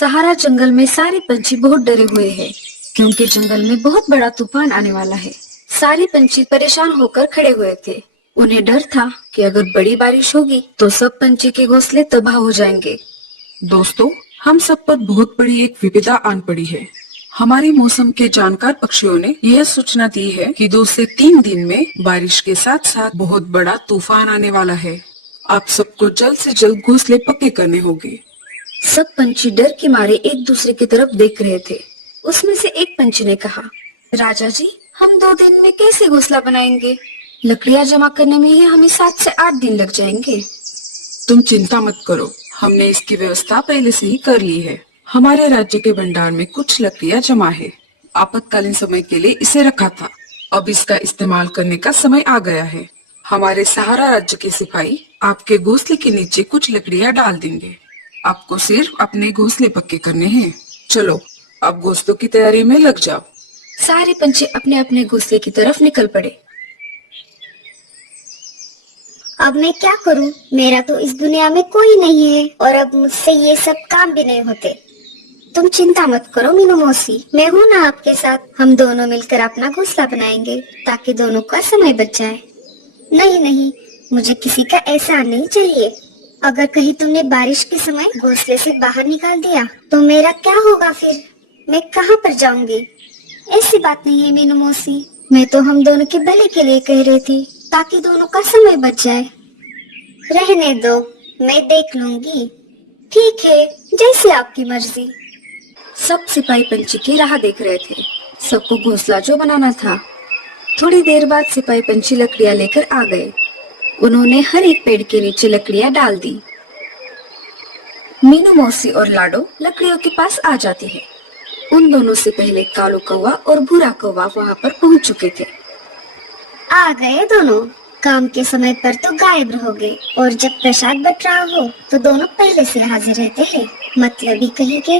सहारा जंगल में सारे पंछी बहुत डरे हुए हैं क्योंकि जंगल में बहुत बड़ा तूफान आने वाला है। सारे पंछी परेशान होकर खड़े हुए थे। उन्हें डर था कि अगर बड़ी बारिश होगी तो सब पंछी के घोंसले तबाह हो जाएंगे। दोस्तों, हम सब पर बहुत बड़ी एक विपदा आन पड़ी है। हमारे मौसम के जानकार पक्षियों ने यह सूचना दी है कि 2 से 3 दिन में बारिश के साथ साथ बहुत बड़ा तूफान आने वाला है। आप सबको जल्द से जल्द घोंसले पक्के करने होंगे। सब पंछी डर के मारे एक दूसरे की तरफ देख रहे थे। उसमें से एक पंछी ने कहा, राजा जी, हम 2 दिन में कैसे घोंसला बनाएंगे? लकड़ियाँ जमा करने में ही हमें 7 से 8 दिन लग जाएंगे। तुम चिंता मत करो, हमने इसकी व्यवस्था पहले से ही कर ली है। हमारे राज्य के भंडार में कुछ लकड़ियाँ जमा है। आपातकालीन समय के लिए इसे रखा था। अब इसका इस्तेमाल करने का समय आ गया है। हमारे सहारा राज्य के सिपाही आपके घोंसले के नीचे कुछ लकड़ियाँ डाल देंगे। आपको सिर्फ अपने घोंसले पक्के करने हैं। चलो, अब घोंसलों की तैयारी में लग जाओ। सारे पंछी अपने अपने घोंसले की तरफ निकल पड़े। अब मैं क्या करूं? मेरा तो इस दुनिया में कोई नहीं है और अब मुझसे ये सब काम भी नहीं होते। तुम चिंता मत करो मीनू मौसी, मैं हूं ना आपके साथ। हम दोनों मिलकर अपना घोंसला बनाएंगे ताकि दोनों का समय बच जाए। नहीं नहीं, मुझे किसी का एहसान नहीं चाहिए। अगर कहीं तुमने बारिश के समय घोंसले से बाहर निकाल दिया तो मेरा क्या होगा फिर? मैं कहाँ पर जाऊंगी? ऐसी बात नहीं है मीनू मौसी, मैं तो हम दोनों के भले के लिए कह रही थी ताकि दोनों का समय बच जाए। रहने दो, मैं देख लूंगी। ठीक है, जैसे आपकी मर्जी। सब सिपाही पंछी की राह देख रहे थे। सबको घोंसला जो बनाना था। थोड़ी देर बाद सिपाही पंछी लकड़ियाँ लेकर आ गए। उन्होंने हर एक पेड़ के नीचे लकड़ियाँ डाल दी। मीनू मौसी और लाडो लकड़ियों के पास आ जाती है। उन दोनों से पहले कालू कौवा और भूरा कौवा वहाँ पर पहुँच चुके थे। आ गए दोनों। काम के समय पर तो गायब रहोगे और जब प्रसाद बट रहा हो तो दोनों पहले से हाजिर रहते हैं। मतलब ही कहीं के।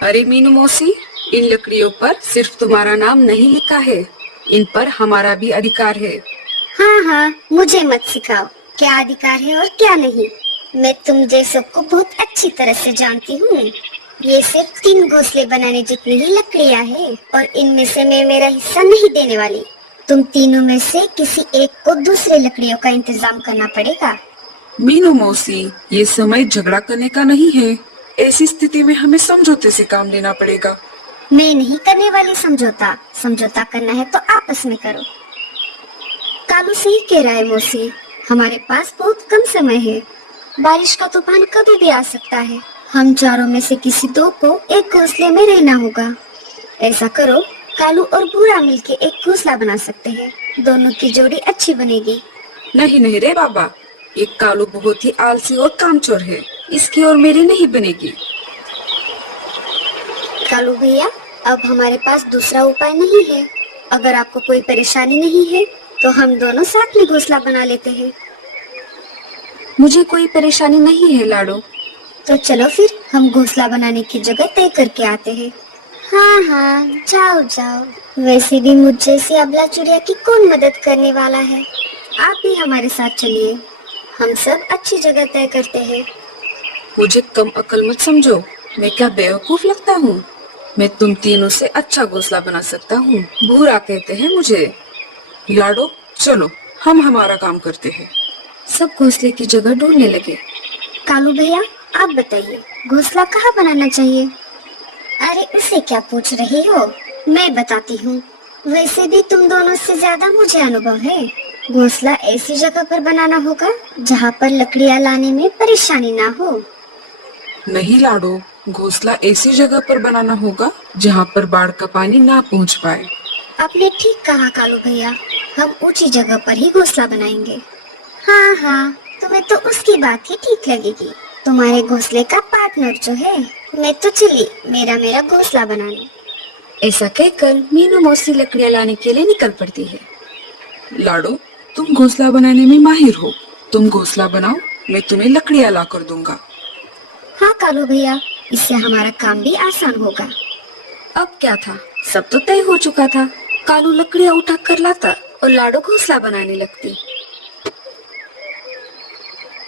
अरे मीनू मौसी, इन लकड़ियों पर सिर्फ तुम्हारा नाम नहीं लिखा है, इन पर हमारा भी अधिकार है। हाँ हाँ, मुझे मत सिखाओ क्या अधिकार है और क्या नहीं। मैं तुम जैसों को बहुत अच्छी तरह से जानती हूँ। ये सिर्फ 3 घोंसले बनाने जितनी ही लकड़ियाँ हैं और इनमें से मैं मेरा हिस्सा नहीं देने वाली। तुम तीनों में से किसी एक को दूसरे लकड़ियों का इंतजाम करना पड़ेगा। मीनू मौसी, ये समय झगड़ा करने का नहीं है। ऐसी स्थिति में हमें समझौते से काम लेना पड़ेगा। मैं नहीं करने वाली समझौता। समझौता करना है तो आपस में करो। कालू सही कह रहा है मौसी, हमारे पास बहुत कम समय है। बारिश का तूफान कभी भी आ सकता है। हम चारों में से किसी 2 को एक घोंसले में रहना होगा। ऐसा करो, कालू और भूरा मिलके एक घोंसला बना सकते हैं। दोनों की जोड़ी अच्छी बनेगी। नहीं नहीं रे बाबा, एक कालू बहुत ही आलसी और कामचोर है, इसकी और मेरी नहीं बनेगी। कालू भैया, अब हमारे पास दूसरा उपाय नहीं है। अगर आपको कोई परेशानी नहीं है तो हम दोनों साथ में घोंसला बना लेते हैं। मुझे कोई परेशानी नहीं है लाडो। तो चलो फिर हम घोंसला बनाने की जगह तय करके आते हैं। हाँ हाँ, जाओ जाओ। वैसे भी मुझ जैसी अबला चिड़िया की कौन मदद करने वाला है। आप भी हमारे साथ चलिए, हम सब अच्छी जगह तय करते हैं। मुझे कम अकल मत समझो, मैं क्या बेवकूफ लगता हूँ? मैं तुम तीनों से अच्छा घोंसला बना सकता हूँ। भूरा कहते हैं मुझे। लाडो, चलो हम हमारा काम करते हैं। सब घोंसले की जगह ढूंढने लगे। कालू भैया, आप बताइए घोंसला कहाँ बनाना चाहिए? अरे उसे क्या पूछ रही हो, मैं बताती हूँ। वैसे भी तुम दोनों से ज्यादा मुझे अनुभव है। घोंसला ऐसी जगह पर बनाना होगा जहाँ पर लकड़ियाँ लाने में परेशानी ना हो। नहीं लाडो, घोंसला ऐसी जगह पर बनाना होगा जहाँ पर बाढ़ का पानी ना पहुँच पाए। आपने ठीक कहा कालू भैया, हम ऊंची जगह पर ही घोंसला बनाएंगे। हाँ हाँ, तुम्हें तो उसकी बात ही ठीक लगेगी। तुम्हारे घोंसले का पार्टनर जो है, मैं तो चली मेरा मेरा घोंसला बनाने। ऐसा कहकर मीनू मौसी लकड़ियाँ लाने के लिए निकल पड़ती है। लाडो, तुम घोंसला बनाने में माहिर हो। तुम घोंसला बनाओ, मैं तुम्हें लकड़ियाँ ला कर दूंगा। हाँ कालू भैया, इससे हमारा काम भी आसान होगा। अब क्या था, सब तो तय हो चुका था। कालू लकड़ियाँ उठा कर लाता और लाडो घोंसला बनाने लगती।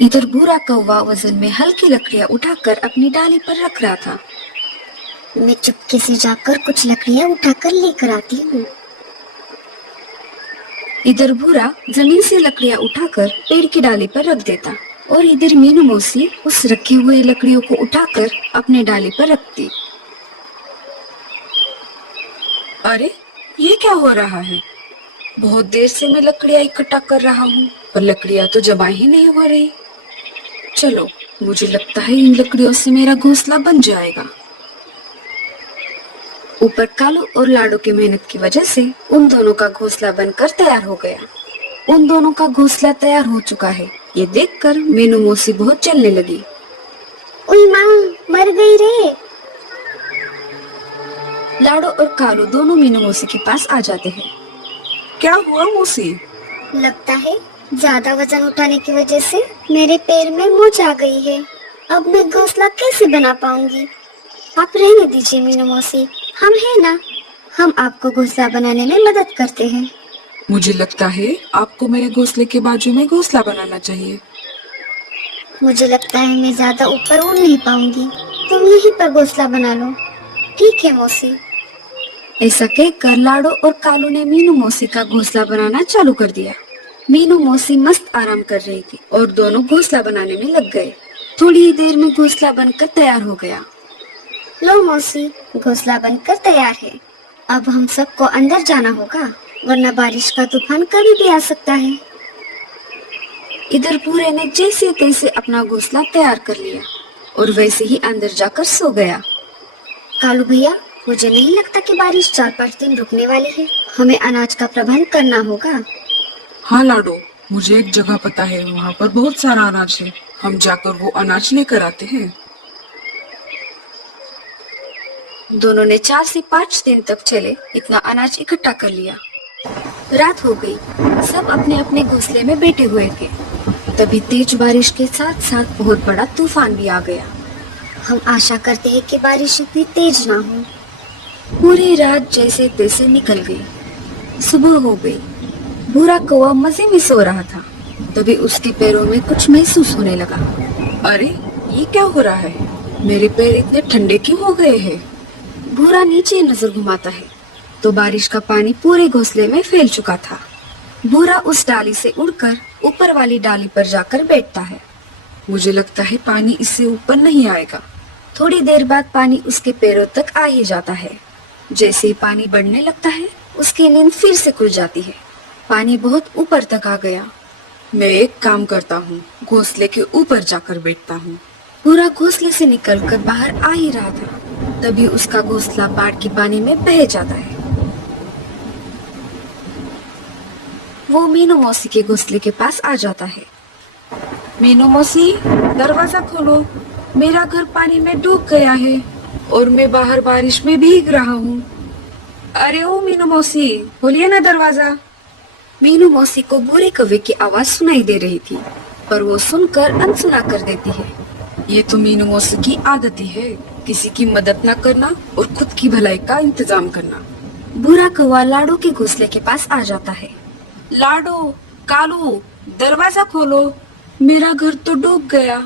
इधर भूरा कौवा वजन में हल्की लकड़ियां उठाकर अपनी डाली पर रख रहा था। मैं चुपके से जाकर कुछ लकड़ियां उठाकर लेकर आती हूँ। इधर भूरा जमीन से लकड़ियां उठाकर पेड़ की डाली पर रख देता और इधर मीनू मौसी उस रखी हुई लकड़ियों को उठाकर अपने डाली पर रखती। अरे ये क्या हो रहा है? बहुत देर से मैं लकड़ियां इकट्ठा कर रहा हूँ पर लकड़ियां तो जमा ही नहीं हो रही। चलो, मुझे लगता है इन लकड़ियों से मेरा घोंसला बन जाएगा। ऊपर कालू और लाडो की मेहनत की वजह से उन दोनों का घोंसला बनकर तैयार हो गया। उन दोनों का घोंसला तैयार हो चुका है। ये देखकर मीनू मौसी बहुत चलने लगी। ओई माँ, मर गई रे। लाडो और कालू दोनों मीनू मौसी के पास आ जाते हैं। क्या हुआ मौसी? लगता है ज्यादा वजन उठाने की वजह से मेरे पैर में मोच आ गई है। अब मैं घोंसला कैसे बना पाऊंगी? आप रहने दीजिए मीनू मौसी, हम हैं ना, हम आपको घोंसला बनाने में मदद करते हैं। मुझे लगता है आपको मेरे घोंसले के बाजू में घोंसला बनाना चाहिए। मुझे लगता है मैं ज्यादा ऊपर उड़ नहीं पाऊंगी, तुम यहीं पर घोंसला बना लो। ठीक है मौसी। ऐसा कहकर लाडो और कालू ने मीनू मौसी का घोंसला बनाना चालू कर दिया। मीनू मौसी मस्त आराम कर रही थी और दोनों घोंसला बनाने में लग गए। थोड़ी ही देर में घोंसला बनकर तैयार हो गया। लो मौसी, घोंसला बनकर तैयार है। अब हम सबको अंदर जाना होगा, वरना बारिश का तूफान कभी भी आ सकता है। इधर पूरे ने जैसे तैसे अपना घोंसला तैयार कर लिया और वैसे ही अंदर जाकर सो गया। कालू भैया, मुझे नहीं लगता कि बारिश 4-5 दिन रुकने वाली है। हमें अनाज का प्रबंध करना होगा। हाँ लाडो, मुझे एक जगह पता है, वहाँ पर बहुत सारा अनाज है। हम जाकर वो अनाज लेकर आते हैं। दोनों ने 4 से 5 दिन तक चले इतना अनाज इकट्ठा कर लिया। रात हो गई, सब अपने अपने घोंसले में बैठे हुए थे। तभी तेज बारिश के साथ साथ बहुत बड़ा तूफान भी आ गया। हम आशा करते हैं कि बारिश इतनी तेज ना हो। पूरी रात जैसे तैसे निकल गई। सुबह हो गई। भूरा कौवा मजे में सो रहा था। तभी उसके पैरों में कुछ महसूस होने लगा। अरे ये क्या हो रहा है? मेरे पैर इतने ठंडे क्यों हो गए हैं? भूरा नीचे नजर घुमाता है तो बारिश का पानी पूरे घोंसले में फैल चुका था। भूरा उस डाली से उड़कर ऊपर वाली डाली पर जाकर बैठता है। मुझे लगता है पानी इससे ऊपर नहीं आएगा। थोड़ी देर बाद पानी उसके पैरों तक आ ही जाता है। जैसे ही पानी बढ़ने लगता है, उसकी नींद फिर से खुल जाती है। पानी बहुत ऊपर तक आ गया। मैं एक काम करता हूँ, घोंसले के ऊपर जाकर बैठता हूँ। भूरा घोंसले से निकलकर बाहर आ ही रहा था, तभी उसका घोंसला बाढ़ के पानी में बह जाता है। वो मीनू मौसी के घोंसले के पास आ जाता है। मीनू मौसी, दरवाजा खोलो, मेरा घर पानी में डूब गया है और मैं बाहर बारिश में भीग रहा हूँ। अरे ओ मीनू मौसी, खोलिए ना दरवाजा। मीनू मौसी को भूरे कौवे की आवाज सुनाई दे रही थी, पर वो सुनकर अनसुना कर देती है। ये तो मीनू मौसी की आदत ही है, किसी की मदद न करना और खुद की भलाई का इंतजाम करना। भूरा कौवा लाडो के घोंसले के पास आ जाता है। लाडो, कालू, दरवाजा खोलो, मेरा घर तो डूब गया,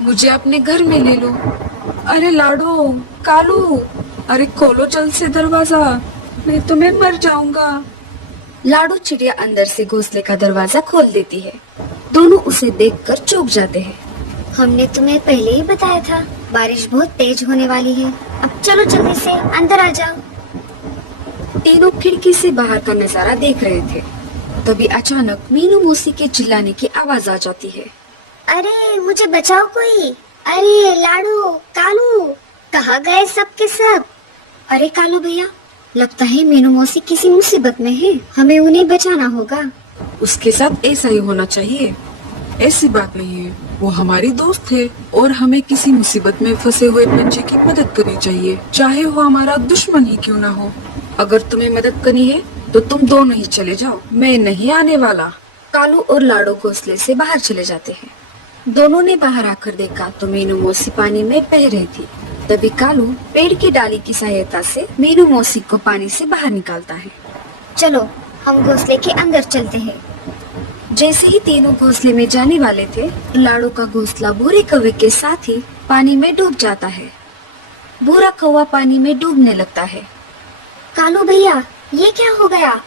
मुझे अपने घर में ले लो। अरे लाडो, कालू, अरे खोलो जल्द से दरवाजा, नहीं तो मैं मर जाऊंगा। लाडो चिड़िया अंदर से घोंसले का दरवाजा खोल देती है। दोनों उसे देखकर चौंक जाते हैं। हमने तुम्हें पहले ही बताया था, बारिश बहुत तेज होने वाली है। अब चलो जल्दी से अंदर आ जाओ। तीनों खिड़की से बाहर का नजारा देख रहे थे। तभी अचानक मीनू मौसी के चिल्लाने की आवाज आ जाती है। अरे मुझे बचाओ कोई! अरे लाडो, कालू, कहाँ गए सब के सब? अरे कालू भैया, लगता है मीनू मौसी किसी मुसीबत में है, हमें उन्हें बचाना होगा। उसके साथ ऐसा ही होना चाहिए। ऐसी बात नहीं है, वो हमारी दोस्त है और हमें किसी मुसीबत में फंसे हुए बच्चे की मदद करनी चाहिए, चाहे वो हमारा दुश्मन ही क्यों ना हो। अगर तुम्हें मदद करनी है तो तुम दोनों ही चले जाओ, मैं नहीं आने वाला। कालू और लाडो घोंसले से बाहर चले जाते हैं। दोनों ने बाहर आकर देखा तो मीनू मौसी पानी में बह रही थी। तभी कालू पेड़ की डाली की सहायता से मीनू मौसी को पानी से बाहर निकालता है। चलो हम घोंसले के अंदर चलते हैं। जैसे ही तीनों घोंसले में जाने वाले थे, लाड़ू का घोंसला भूरे कौवे के साथ ही पानी में डूब जाता है। भूरा कौवा पानी में डूबने लगता है। कालू भैया, ये क्या हो गया?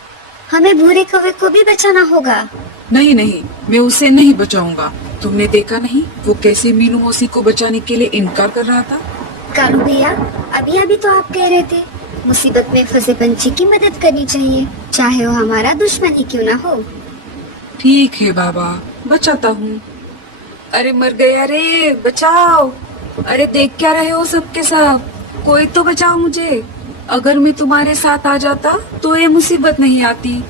हमें भूरे कौवे को भी बचाना होगा। नहीं नहीं, मैं उसे नहीं बचाऊंगा। तुमने देखा नहीं वो कैसे मीनू मौसी को बचाने के लिए इनकार कर रहा था। कालू भैया, अभी अभी तो आप कह रहे थे मुसीबत में फंसे पंछी की मदद करनी चाहिए, चाहे वो हमारा दुश्मन ही क्यों ना हो। ठीक है बाबा, बचाता हूँ। अरे मर गया रे, बचाओ। अरे देख क्या रहे हो सबके सब, कोई तो बचाओ मुझे। अगर मैं तुम्हारे साथ आ जाता तो ये मुसीबत नहीं आती।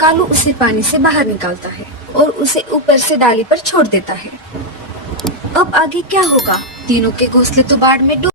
कालू उसे पानी से बाहर निकालता है और उसे ऊपर से डाली पर छोड़ देता है। अब आगे क्या होगा? तीनों के घोंसले तो बाढ़ में डूब